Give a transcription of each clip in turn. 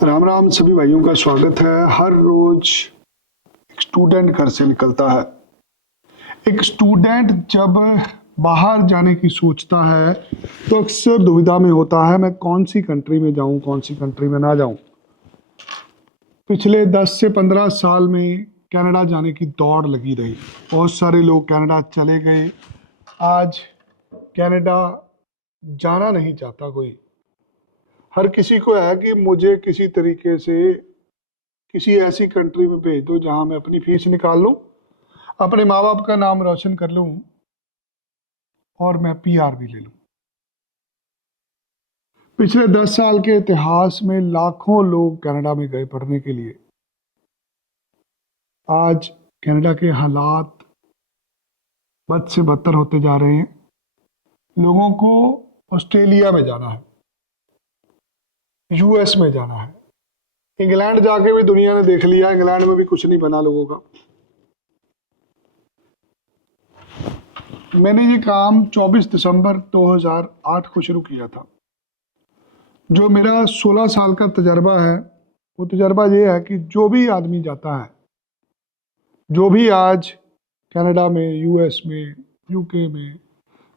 राम राम सभी भाइयों का स्वागत है। हर रोज एक स्टूडेंट घर से निकलता है। एक स्टूडेंट जब बाहर जाने की सोचता है तो अक्सर दुविधा में होता है, मैं कौन सी कंट्री में जाऊं, कौन सी कंट्री में ना जाऊं। पिछले 10 से 15 साल में कनाडा जाने की दौड़ लगी रही। बहुत सारे लोग कनाडा चले गए। आज कनाडा जाना नहीं चाहता कोई। हर किसी को है कि मुझे किसी तरीके से किसी ऐसी कंट्री में भेज दो जहां मैं अपनी फीस निकाल लूं, अपने माँ बाप का नाम रोशन कर लूं और मैं पीआर भी ले लूं। पिछले 10 साल के इतिहास में लाखों लोग कनाडा में गए पढ़ने के लिए। आज कनाडा के हालात बद से बदतर होते जा रहे हैं। लोगों को ऑस्ट्रेलिया में जाना है, यूएस में जाना है। इंग्लैंड जाके भी दुनिया ने देख लिया, इंग्लैंड में भी कुछ नहीं बना लोगों का। मैंने ये काम 24 दिसंबर 2008 को शुरू किया था। जो मेरा 16 साल का तजर्बा है, वो तजर्बा ये है कि जो भी आदमी जाता है, जो भी आज कनाडा में, यूएस में, यूके में,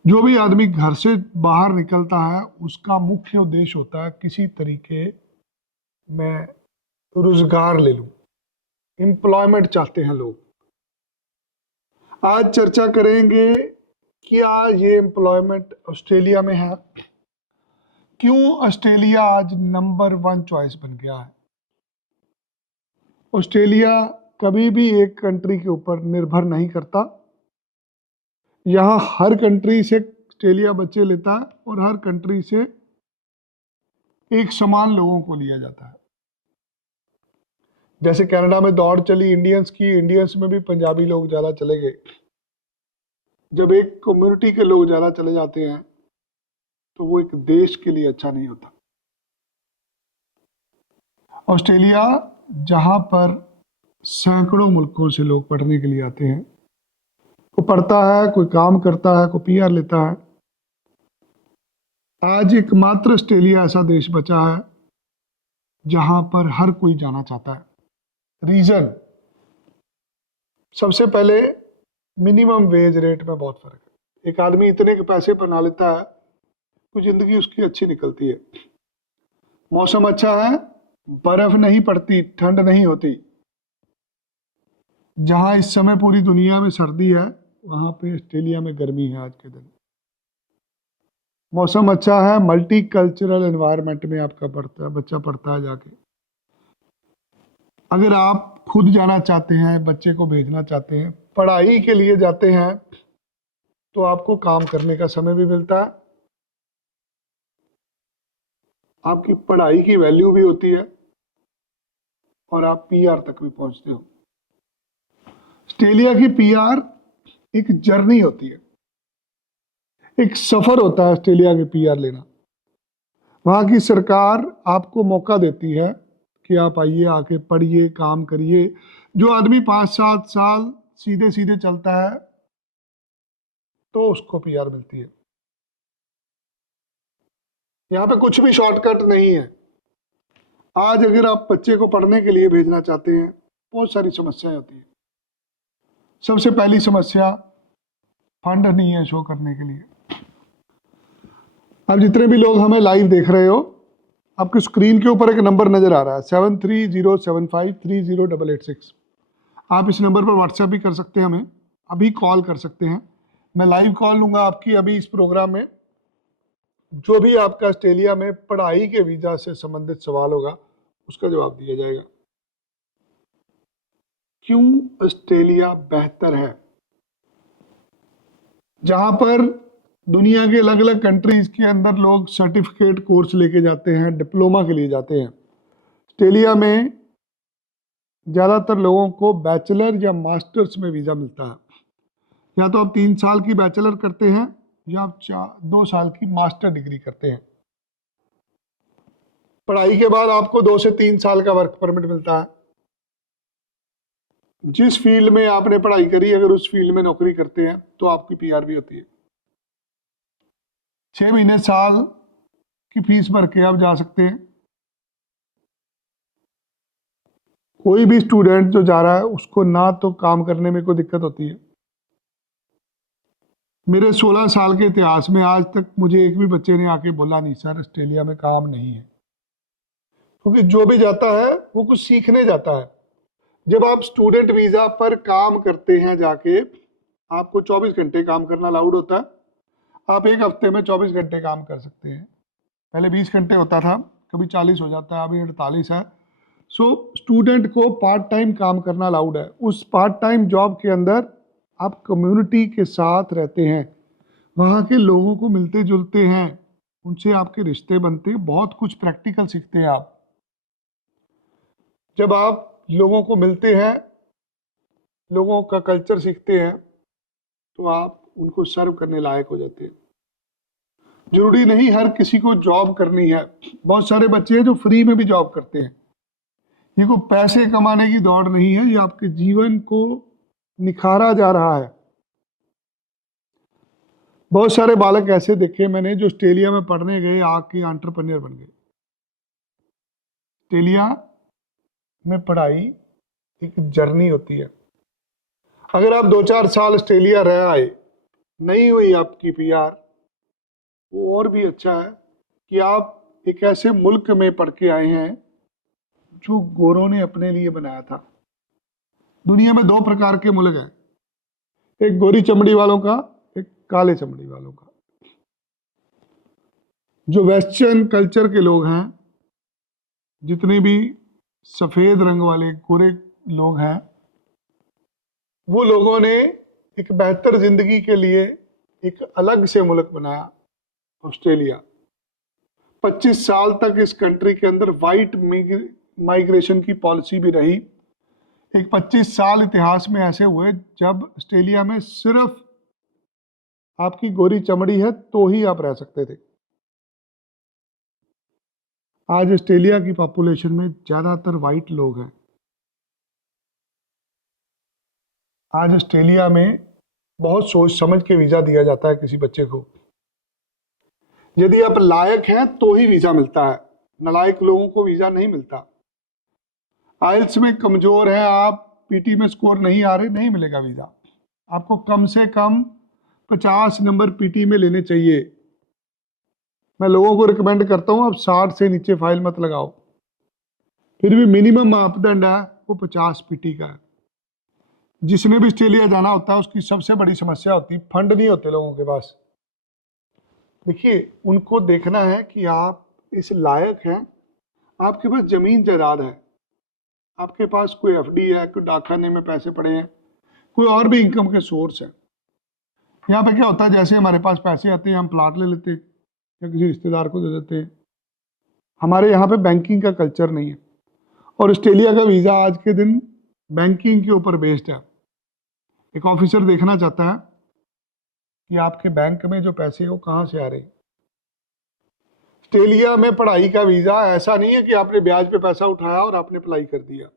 जो भी आदमी घर से बाहर निकलता है, उसका मुख्य उद्देश्य होता है किसी तरीके मैं रोजगार ले लूं। एम्प्लॉयमेंट चाहते हैं लोग। आज चर्चा करेंगे क्या ये एम्प्लॉयमेंट ऑस्ट्रेलिया में है, क्यों ऑस्ट्रेलिया आज नंबर 1 चॉइस बन गया है। ऑस्ट्रेलिया कभी भी एक कंट्री के ऊपर निर्भर नहीं करता। यहाँ हर कंट्री से ऑस्ट्रेलिया बच्चे लेता है और हर कंट्री से एक समान लोगों को लिया जाता है। जैसे कनाडा में दौड़ चली इंडियंस की, इंडियंस में भी पंजाबी लोग ज़्यादा चले गए। जब एक कम्युनिटी के लोग ज़्यादा चले जाते हैं तो वो एक देश के लिए अच्छा नहीं होता। ऑस्ट्रेलिया जहाँ पर सैकड़ों मुल्कों से लोग पढ़ने के लिए आते हैं, कोई पढ़ता है, कोई काम करता है, कोई पीआर लेता है। आज एकमात्र ऑस्ट्रेलिया ऐसा देश बचा है जहां पर हर कोई जाना चाहता है। रीजन, सबसे पहले मिनिमम वेज रेट में बहुत फर्क है। एक आदमी इतने के पैसे बना लेता है तो जिंदगी उसकी अच्छी निकलती है। मौसम अच्छा है, बर्फ नहीं पड़ती, ठंड नहीं होती। जहां इस समय पूरी दुनिया में सर्दी है, वहां पे ऑस्ट्रेलिया में गर्मी है आज के दिन। मौसम अच्छा है, मल्टी कल्चरल एनवायरनमेंट में आपका बच्चा पढ़ता है जाके। अगर आप खुद जाना चाहते हैं, बच्चे को भेजना चाहते हैं, पढ़ाई के लिए जाते हैं, तो आपको काम करने का समय भी मिलता है, आपकी पढ़ाई की वैल्यू भी होती है और आप पीआर तक भी पहुंचते हो। ऑस्ट्रेलिया की पीआर एक जर्नी होती है, एक सफर होता है ऑस्ट्रेलिया के पीआर लेना। वहां की सरकार आपको मौका देती है कि आप आइए, आके पढ़िए, काम करिए। जो आदमी 5-7 साल सीधे सीधे चलता है तो उसको पीआर मिलती है। यहाँ पे कुछ भी शॉर्टकट नहीं है। आज अगर आप बच्चे को पढ़ने के लिए भेजना चाहते हैं, बहुत सारी समस्याएं होती है। सबसे पहली समस्या, फंड नहीं है शो करने के लिए। अब जितने भी लोग हमें लाइव देख रहे हो, आपकी स्क्रीन के ऊपर एक नंबर नजर आ रहा है 7307530886। आप इस नंबर पर व्हाट्सएप भी कर सकते हैं, हमें अभी कॉल कर सकते हैं। मैं लाइव कॉल लूंगा आपकी अभी इस प्रोग्राम में। जो भी आपका ऑस्ट्रेलिया में पढ़ाई के वीजा से संबंधित सवाल होगा उसका जवाब दिया जाएगा। क्यों ऑस्ट्रेलिया बेहतर है? जहां पर दुनिया के अलग अलग कंट्रीज के अंदर लोग सर्टिफिकेट कोर्स लेके जाते हैं, डिप्लोमा के लिए जाते हैं, ऑस्ट्रेलिया में ज़्यादातर लोगों को बैचलर या मास्टर्स में वीज़ा मिलता है। या तो आप 3 साल की बैचलर करते हैं या आप 2 साल की मास्टर डिग्री करते हैं। पढ़ाई के बाद आपको 2 से 3 साल का वर्क परमिट मिलता है। जिस फील्ड में आपने पढ़ाई करी, अगर उस फील्ड में नौकरी करते हैं तो आपकी पीआर भी होती है। 6 महीने साल की फीस भर के आप जा सकते हैं। कोई भी स्टूडेंट जो जा रहा है उसको ना तो काम करने में कोई दिक्कत होती है। मेरे 16 साल के इतिहास में आज तक मुझे एक भी बच्चे ने आके बोला नहीं सर ऑस्ट्रेलिया में काम नहीं है, क्योंकि जो भी जाता है वो कुछ सीखने जाता है। जब आप स्टूडेंट वीजा पर काम करते हैं जाके, आपको 24 घंटे काम करना अलाउड होता है। आप एक हफ्ते में 24 घंटे काम कर सकते हैं। पहले 20 घंटे होता था, कभी 40 हो जाता है, अभी 48 है। सो स्टूडेंट को पार्ट टाइम काम करना अलाउड है। उस पार्ट टाइम जॉब के अंदर आप कम्युनिटी के साथ रहते हैं, वहाँ के लोगों को मिलते जुलते हैं, उनसे आपके रिश्ते बनते हैं, बहुत कुछ प्रैक्टिकल सीखते हैं आप। जब आप लोगों को मिलते हैं, लोगों का कल्चर सीखते हैं, तो आप उनको सर्व करने लायक हो जाते हैं। जरूरी नहीं हर किसी को जॉब करनी है। बहुत सारे बच्चे हैं जो फ्री में भी जॉब करते हैं। ये कोई पैसे कमाने की दौड़ नहीं है, ये आपके जीवन को निखारा जा रहा है। बहुत सारे बालक ऐसे देखे मैंने जो ऑस्ट्रेलिया में पढ़ने गए, आके एंटरप्रेन्योर बन गए। ऑस्ट्रेलिया में पढ़ाई एक जर्नी होती है। अगर आप 2-4 साल ऑस्ट्रेलिया रह आए, नहीं हुई आपकी पीआर, वो और भी अच्छा है कि आप एक ऐसे मुल्क में पढ़ के आए हैं जो गोरों ने अपने लिए बनाया था। दुनिया में 2 प्रकार के मुल्क हैं, एक गोरी चमड़ी वालों का, एक काले चमड़ी वालों का। जो वेस्टर्न कल्चर के लोग हैं, जितने भी सफेद रंग वाले गोरे लोग हैं, वो लोगों ने एक बेहतर जिंदगी के लिए एक अलग से मुल्क बनाया, ऑस्ट्रेलिया। 25 साल तक इस कंट्री के अंदर वाइट माइग्रेशन की पॉलिसी भी रही। एक 25 साल इतिहास में ऐसे हुए जब ऑस्ट्रेलिया में सिर्फ आपकी गोरी चमड़ी है तो ही आप रह सकते थे। आज ऑस्ट्रेलिया की पॉपुलेशन में ज्यादातर वाइट लोग हैं। आज ऑस्ट्रेलिया में बहुत सोच समझ के वीजा दिया जाता है किसी बच्चे को। यदि आप लायक हैं तो ही वीजा मिलता है, नालायक लोगों को वीजा नहीं मिलता। आइल्स में कमजोर है आप, पीटी में स्कोर नहीं आ रहे, नहीं मिलेगा वीजा। आपको कम से कम 50 नंबर पीटी में लेने चाहिए। मैं लोगों को रिकमेंड करता हूं आप 60 से नीचे फाइल मत लगाओ। फिर भी मिनिमम मापदंड है वो 50 पीटी का है। जिसने भी ऑस्ट्रेलिया जाना होता है उसकी सबसे बड़ी समस्या होती है फंड नहीं होते लोगों के पास। देखिए, उनको देखना है कि आप इस लायक हैं, आपके पास जमीन जायदाद है, आपके पास कोई एफडी है, कोई डाकखाने में पैसे पड़े हैं, कोई और भी इनकम के सोर्स है। यहाँ पे क्या होता है, जैसे हमारे पास पैसे आते हैं हम प्लाट ले लेते हैं या किसी रिश्तेदार को दे देते हैं। हमारे यहाँ पे बैंकिंग का कल्चर नहीं है, और ऑस्ट्रेलिया का वीज़ा आज के दिन बैंकिंग के ऊपर बेस्ड है। एक ऑफिसर देखना चाहता है कि आपके बैंक में जो पैसे हैं वो कहाँ से आ रहे हैं। ऑस्ट्रेलिया में पढ़ाई का वीज़ा ऐसा नहीं है कि आपने ब्याज पे पैसा उठाया और आपने अप्लाई कर दिया।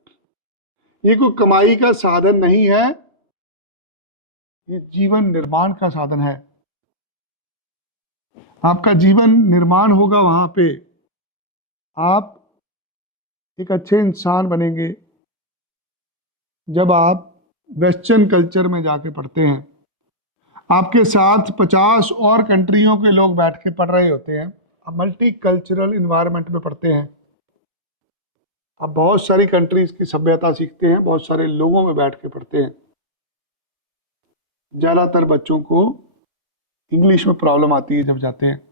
ये कोई कमाई का साधन नहीं है, ये जीवन निर्माण का साधन है। आपका जीवन निर्माण होगा वहां पे, आप एक अच्छे इंसान बनेंगे जब आप वेस्टर्न कल्चर में जाके पढ़ते हैं। आपके साथ 50 और कंट्रियों के लोग बैठ के पढ़ रहे होते हैं, आप मल्टी कल्चरल इन्वायरमेंट में पढ़ते हैं। आप बहुत सारी कंट्रीज की सभ्यता सीखते हैं, बहुत सारे लोगों में बैठ के पढ़ते हैं। ज़्यादातर बच्चों को इंग्लिश में प्रॉब्लम आती है जब जाते हैं,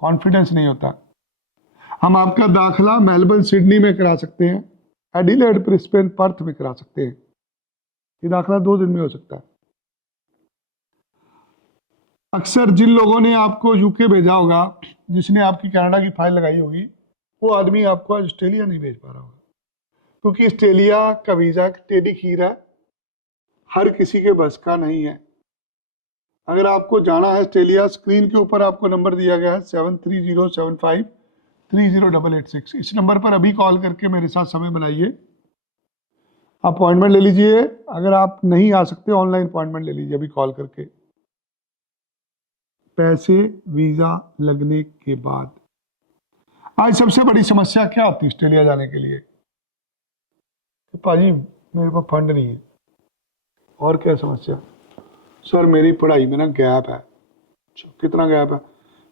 कॉन्फिडेंस नहीं होता। हम आपका दाखला मेलबर्न सिडनी में करा सकते हैं, एडिलेड ब्रिस्बेन पर्थ में करा सकते हैं। ये दाखला 2 दिन में हो सकता है। अक्सर जिन लोगों ने आपको यूके भेजा होगा, जिसने आपकी कनाडा की फाइल लगाई होगी, वो आदमी आपको आज ऑस्ट्रेलिया नहीं भेज पा रहा होगा, क्योंकि ऑस्ट्रेलिया का वीज़ा टेढ़ी खीर है, हर किसी के बस का नहीं है। अगर आपको जाना है ऑस्ट्रेलिया, स्क्रीन के ऊपर आपको नंबर दिया गया है 7307530886। इस नंबर पर अभी कॉल करके मेरे साथ समय बनाइए, अपॉइंटमेंट ले लीजिए। अगर आप नहीं आ सकते, ऑनलाइन अपॉइंटमेंट ले लीजिए अभी कॉल करके। पैसे वीज़ा लगने के बाद आज सबसे बड़ी समस्या क्या होती है ऑस्ट्रेलिया जाने के लिए? कि पाजी मेरे पास फंड नहीं है। और क्या समस्या? सर मेरी पढ़ाई में ना गैप है। अच्छा, कितना गैप है?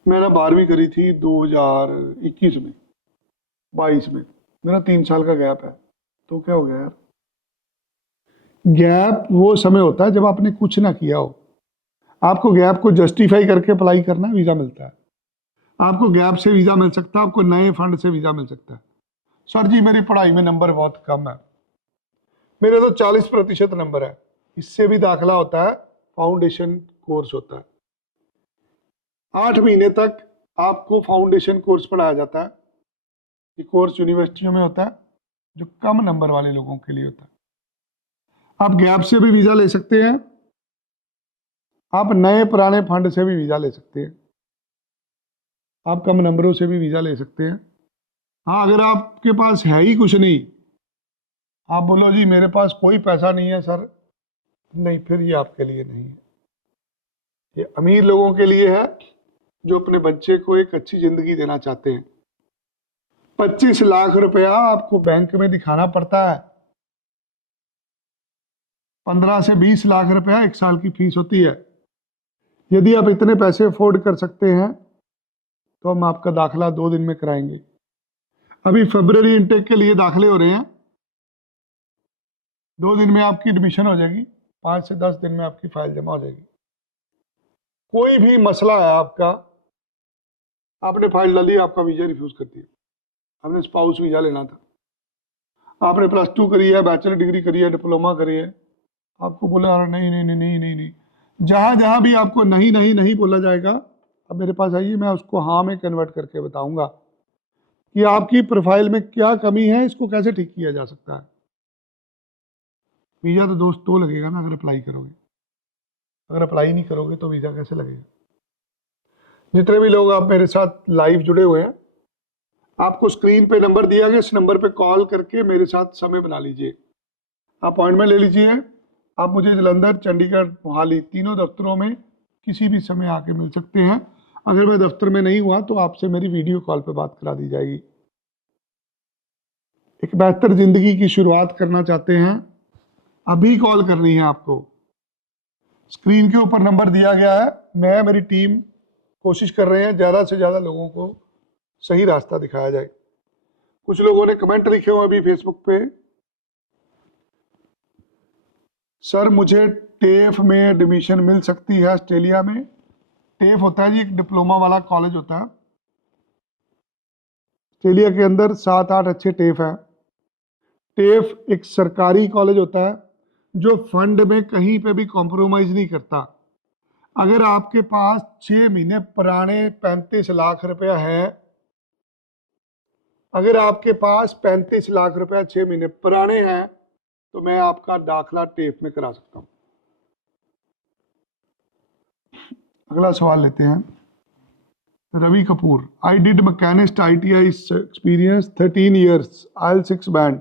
मैंने 12वीं करी थी 2021 में, 22 में, मेरा 3 साल का गैप है। तो क्या हो गया यार? गैप वो समय होता है जब आपने कुछ ना किया हो। आपको गैप को जस्टिफाई करके अप्लाई करना, वीज़ा मिलता है। आपको गैप से वीज़ा मिल सकता है, आपको नए फंड से वीज़ा मिल सकता है। सर जी मेरी पढ़ाई में नंबर बहुत कम है, मेरे तो 40% नंबर है। इससे भी दाखला होता है, फाउंडेशन कोर्स होता है। 8 महीने तक आपको फाउंडेशन कोर्स पढ़ाया जाता है। ये कोर्स यूनिवर्सिटियों में होता है, जो कम नंबर वाले लोगों के लिए होता है। आप गैप से भी वीज़ा ले सकते हैं, आप नए पुराने फंड से भी वीज़ा ले सकते हैं, आप कम नंबरों से भी वीज़ा ले सकते हैं। हाँ, अगर आपके पास है ही कुछ नहीं, आप बोलो जी मेरे पास कोई पैसा नहीं है सर, नहीं, फिर ये आपके लिए नहीं है। ये अमीर लोगों के लिए है जो अपने बच्चे को एक अच्छी जिंदगी देना चाहते हैं। 25 लाख रुपया आपको बैंक में दिखाना पड़ता है। 15 से 20 लाख रुपया 1 साल की फीस होती है। यदि आप इतने पैसे अफोर्ड कर सकते हैं तो हम आपका दाखला 2 दिन में कराएंगे। अभी फरवरी इनटेक के लिए दाखले हो रहे हैं, 2 दिन में आपकी एडमिशन हो जाएगी, 5 से 10 दिन में आपकी फाइल जमा हो जाएगी। कोई भी मसला है आपका, आपने फाइल डाली, आपका वीजा रिफ्यूज कर दिया। आपने स्पाउस वीजा लेना था, आपने +2 करी है, बैचलर डिग्री करी है, डिप्लोमा करी है, आपको बोला नहीं नहीं नहीं नहीं नहीं नहीं। जहां जहां भी आपको नहीं नहीं नहीं बोला जाएगा, अब मेरे पास आइए, मैं उसको हाँ में कन्वर्ट करके बताऊंगा कि आपकी प्रोफाइल में क्या कमी है, इसको कैसे ठीक किया जा सकता है। वीजा तो दोस्त तो लगेगा ना अगर अप्लाई करोगे, अगर अप्लाई नहीं करोगे तो वीजा कैसे लगेगा? जितने भी लोग आप मेरे साथ लाइव जुड़े हुए हैं, आपको स्क्रीन पे नंबर दिया गया, इस नंबर पे कॉल करके मेरे साथ समय बना लीजिए, अपॉइंटमेंट ले लीजिए। आप मुझे जलंधर, चंडीगढ़, मोहाली तीनों दफ्तरों में किसी भी समय आके मिल सकते हैं। अगर मैं दफ्तर में नहीं हुआ तो आपसे मेरी वीडियो कॉल पे बात करा दी जाएगी। एक बेहतर जिंदगी की शुरुआत करना चाहते हैं, अभी कॉल करनी है आपको। स्क्रीन के ऊपर नंबर दिया गया है। मैं, मेरी टीम कोशिश कर रहे हैं ज़्यादा से ज़्यादा लोगों को सही रास्ता दिखाया जाए। कुछ लोगों ने कमेंट लिखे हुए अभी फेसबुक पे, सर मुझे टेफ में एडमिशन मिल सकती है ऑस्ट्रेलिया में? टेफ होता है जी एक डिप्लोमा वाला कॉलेज होता है। ऑस्ट्रेलिया के अंदर 7-8 अच्छे टेफ हैं। टेफ एक सरकारी कॉलेज होता है जो फंड में कहीं पे भी कॉम्प्रोमाइज़ नहीं करता। अगर आपके पास 6 महीने पुराने 35 लाख रुपया है, अगर आपके पास 35 लाख रुपया 6 महीने पुराने हैं तो मैं आपका दाखला टेफ में करा सकता हूं। अगला सवाल लेते हैं। Ravi Kapoor, I did machinist ITI experience 13 years, IELTS 6 band.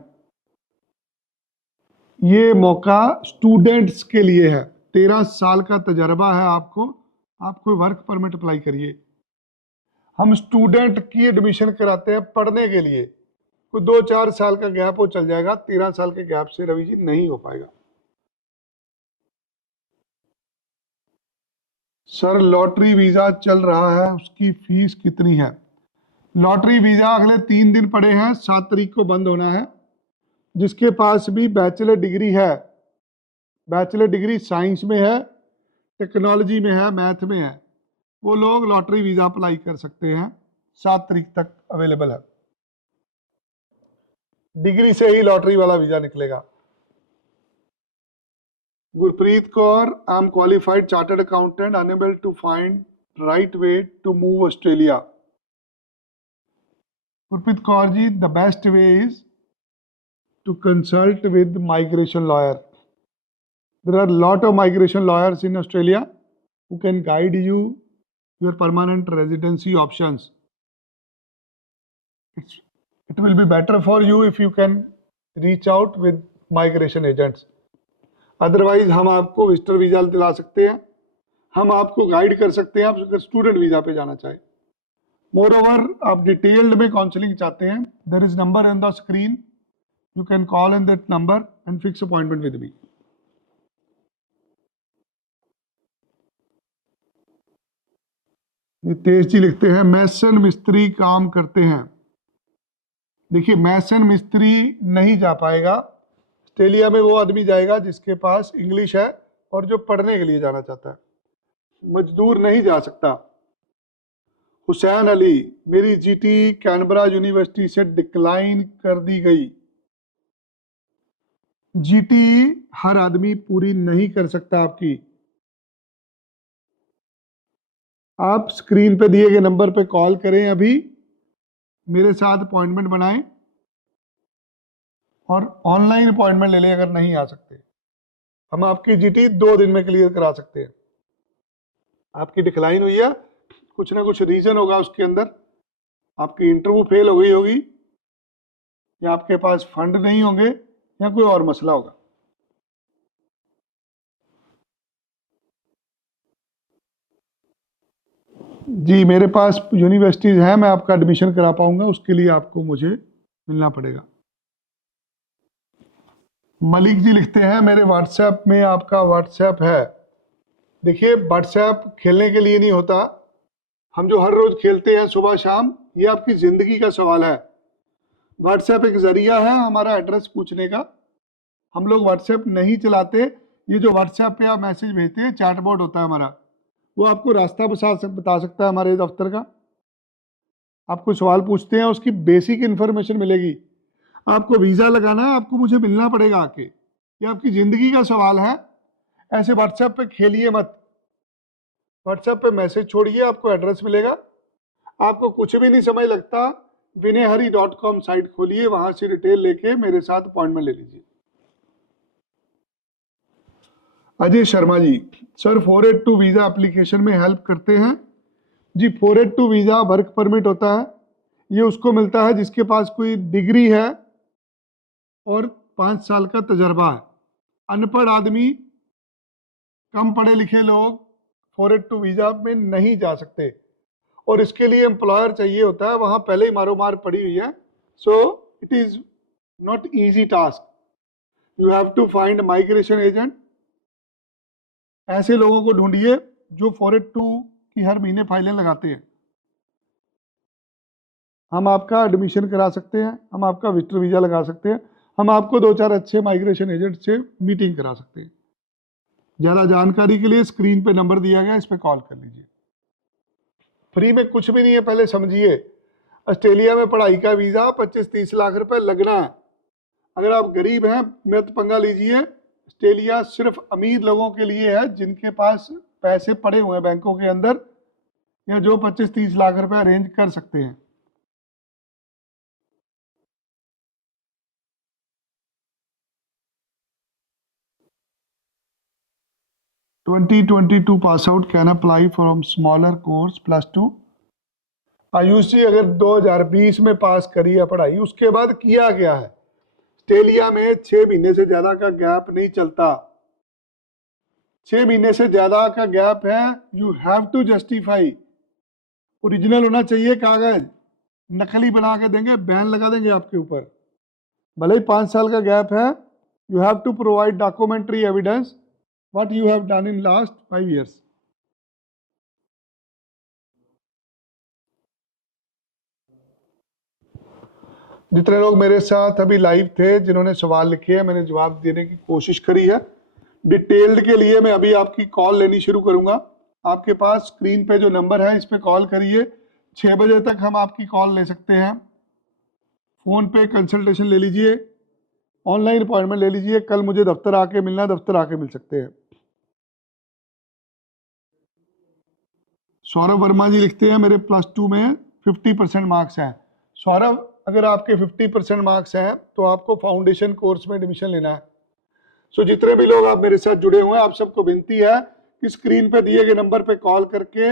ये मौका स्टूडेंट्स के लिए है। 13 साल का तजर्बा है आपको, आप कोई वर्क परमिट अप्लाई करिए। हम स्टूडेंट की एडमिशन कराते हैं पढ़ने के लिए। कोई 2-4 साल का गैप हो चल जाएगा, 13 साल के गैप से रवि जी नहीं हो पाएगा। सर लॉटरी वीजा चल रहा है, उसकी फीस कितनी है? लॉटरी वीजा अगले 3 दिन पड़े हैं, 7 तारीख को बंद होना है। जिसके पास भी बैचलर डिग्री है, बैचलर डिग्री साइंस में है, टेक्नोलॉजी में है, मैथ में है, वो लोग लॉटरी वीजा अप्लाई कर सकते हैं। 7 तारीख तक अवेलेबल है। डिग्री से ही लॉटरी वाला वीजा निकलेगा। Gurpreet Kaur, I am qualified chartered accountant, unable to find right way to move Australia. Gurpreet Kaur ji, the best way is to consult with migration lawyer. There are a lot of migration lawyers in Australia who can guide you your permanent residency options. It will be better for you if you can reach out with migration agents. Otherwise हम आपको visitor visa दिला सकते हैं, हम आपको guide कर सकते हैं, आप अगर स्टूडेंट वीजा पे जाना चाहें। मोर ओवर आप डिटेल्ड में काउंसलिंग चाहते हैं, there is number on the screen, You can call in that number and fix appointment with me. Nitesh ji लिखते हैं मैसन मिस्त्री काम करते हैं। देखिए मैसन मिस्त्री नहीं जा पाएगा, ऑस्ट्रेलिया में वो आदमी जाएगा जिसके पास इंग्लिश है और जो पढ़ने के लिए जाना चाहता है, मजदूर नहीं जा सकता। हुसैन अली, मेरी जीटी कैनबरा यूनिवर्सिटी से डिक्लाइन कर दी गई। जीटी हर आदमी पूरी नहीं कर सकता आपकी। आप स्क्रीन पे दिए गए नंबर पे कॉल करें, अभी मेरे साथ अपॉइंटमेंट बनाएं और ऑनलाइन अपॉइंटमेंट ले लें। अगर नहीं आ सकते, हम आपकी जीटी 2 दिन में क्लियर करा सकते हैं। आपकी डिक्लाइन हुई है, कुछ ना कुछ रीजन होगा उसके अंदर, आपकी इंटरव्यू फेल हो गई होगी, या आपके पास फंड नहीं होंगे, या कोई और मसला होगा। जी मेरे पास यूनिवर्सिटीज हैं, मैं आपका एडमिशन करा पाऊंगा, उसके लिए आपको मुझे मिलना पड़ेगा। मलिक जी लिखते हैं मेरे व्हाट्सएप में आपका व्हाट्सएप है। देखिए व्हाट्सएप खेलने के लिए नहीं होता, हम जो हर रोज खेलते हैं सुबह शाम, ये आपकी जिंदगी का सवाल है। व्हाट्सएप एक जरिया है हमारा एड्रेस पूछने का। हम लोग व्हाट्सएप नहीं चलाते। ये जो व्हाट्सएप पे आप मैसेज भेजते हैं, चैटबॉट होता है हमारा, वो आपको रास्ता बता सकता है हमारे दफ्तर का। आपको सवाल पूछते हैं, उसकी बेसिक इंफॉर्मेशन मिलेगी। आपको वीज़ा लगाना है, आपको मुझे मिलना पड़ेगा आके। ये आपकी ज़िंदगी का सवाल है। ऐसे व्हाट्सएप पे खेलिए मत। व्हाट्सएप पे मैसेज छोड़िए, आपको एड्रेस मिलेगा। आपको कुछ भी नहीं समझ लगता, vinayhari.com साइट खोलिए, वहां से डिटेल लेके मेरे साथ अपॉइंटमेंट ले लीजिए। Ajay Sharma ji, sir 482 visa application में हेल्प करते हैं जी। 482 वीज़ा वर्क परमिट होता है, ये उसको मिलता है जिसके पास कोई डिग्री है और 5 साल का तजर्बा है। अनपढ़ आदमी, कम पढ़े लिखे लोग 482 वीज़ा में नहीं जा सकते, और इसके लिए एम्प्लॉयर चाहिए होता है, वहाँ पहले ही मारो मार पड़ी हुई है। So it is not easy task. You have to find migration agent. ऐसे लोगों को ढूंढिए जो 482 की हर महीने फाइलें लगाते हैं। हम आपका एडमिशन करा सकते हैं, हम आपका विजिटर वीज़ा लगा सकते हैं, हम आपको 2-4 अच्छे माइग्रेशन एजेंट से मीटिंग करा सकते हैं। ज़्यादा जानकारी के लिए स्क्रीन पे नंबर दिया गया, इस पर कॉल कर लीजिए। फ्री में कुछ भी नहीं है, पहले समझिए। ऑस्ट्रेलिया में पढ़ाई का वीज़ा 25-30 लाख रुपए लगना है। अगर आप गरीब हैं, मत पंगा लीजिए। ऑस्ट्रेलिया सिर्फ अमीर लोगों के लिए है, जिनके पास पैसे पड़े हुए हैं बैंकों के अंदर, या जो 25-30 लाख रुपए अरेंज कर सकते हैं। (2022) pass out can apply from smaller course +2। Ayush ji, अगर 2020 में पास करी है पढ़ाई, उसके बाद किया गया है, ऑस्ट्रेलिया में 6 महीने से ज्यादा का गैप नहीं चलता। 6 महीने से ज्यादा का गैप है, you have to justify. Original होना चाहिए कागज, नकली बना के देंगे, बैन लगा देंगे आपके ऊपर। भले ही 5 साल का गैप है, you have to provide documentary evidence what you have done in last 5 years। जितने लोग मेरे साथ अभी लाइव थे, जिन्होंने सवाल लिखे हैं, मैंने जवाब देने की कोशिश करी है। डिटेल्ड के लिए मैं अभी आपकी कॉल लेनी शुरू करूंगा। आपके पास स्क्रीन पे जो नंबर है, इस पे कॉल करिए। 6 बजे तक हम आपकी कॉल ले सकते हैं। फ़ोन पे कंसल्टेशन ले लीजिए, ऑनलाइन अपॉइंटमेंट ले लीजिए। कल मुझे दफ्तर आके मिलना, दफ्तर आके मिल सकते हैं। सौरभ वर्मा जी लिखते हैं मेरे +2 में 50% मार्क्स हैं। सौरभ, अगर आपके 50% मार्क्स हैं तो आपको फाउंडेशन कोर्स में एडमिशन लेना है। सो जितने भी लोग आप मेरे साथ जुड़े हुए हैं, आप सबको विनती है कि स्क्रीन पे दिए गए नंबर पे कॉल करके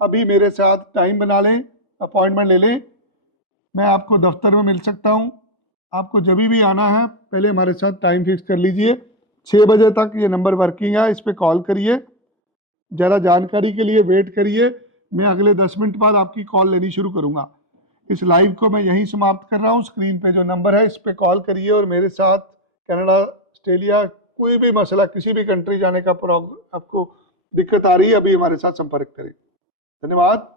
अभी मेरे साथ टाइम बना लें, अपॉइंटमेंट ले लें। मैं आपको दफ्तर में मिल सकता हूं। आपको जब भी आना है, पहले हमारे साथ टाइम फिक्स कर लीजिए। 6 बजे तक ये नंबर वर्किंग है, इस पर कॉल करिए। ज़रा जानकारी के लिए वेट करिए, मैं अगले 10 मिनट बाद आपकी कॉल लेनी शुरू करूँगा। इस लाइव को मैं यहीं समाप्त कर रहा हूँ। स्क्रीन पे जो नंबर है इस पे कॉल करिए और मेरे साथ कनाडा, ऑस्ट्रेलिया, कोई भी मसला, किसी भी कंट्री जाने का आपको दिक्कत आ रही है, अभी हमारे साथ संपर्क करें। धन्यवाद।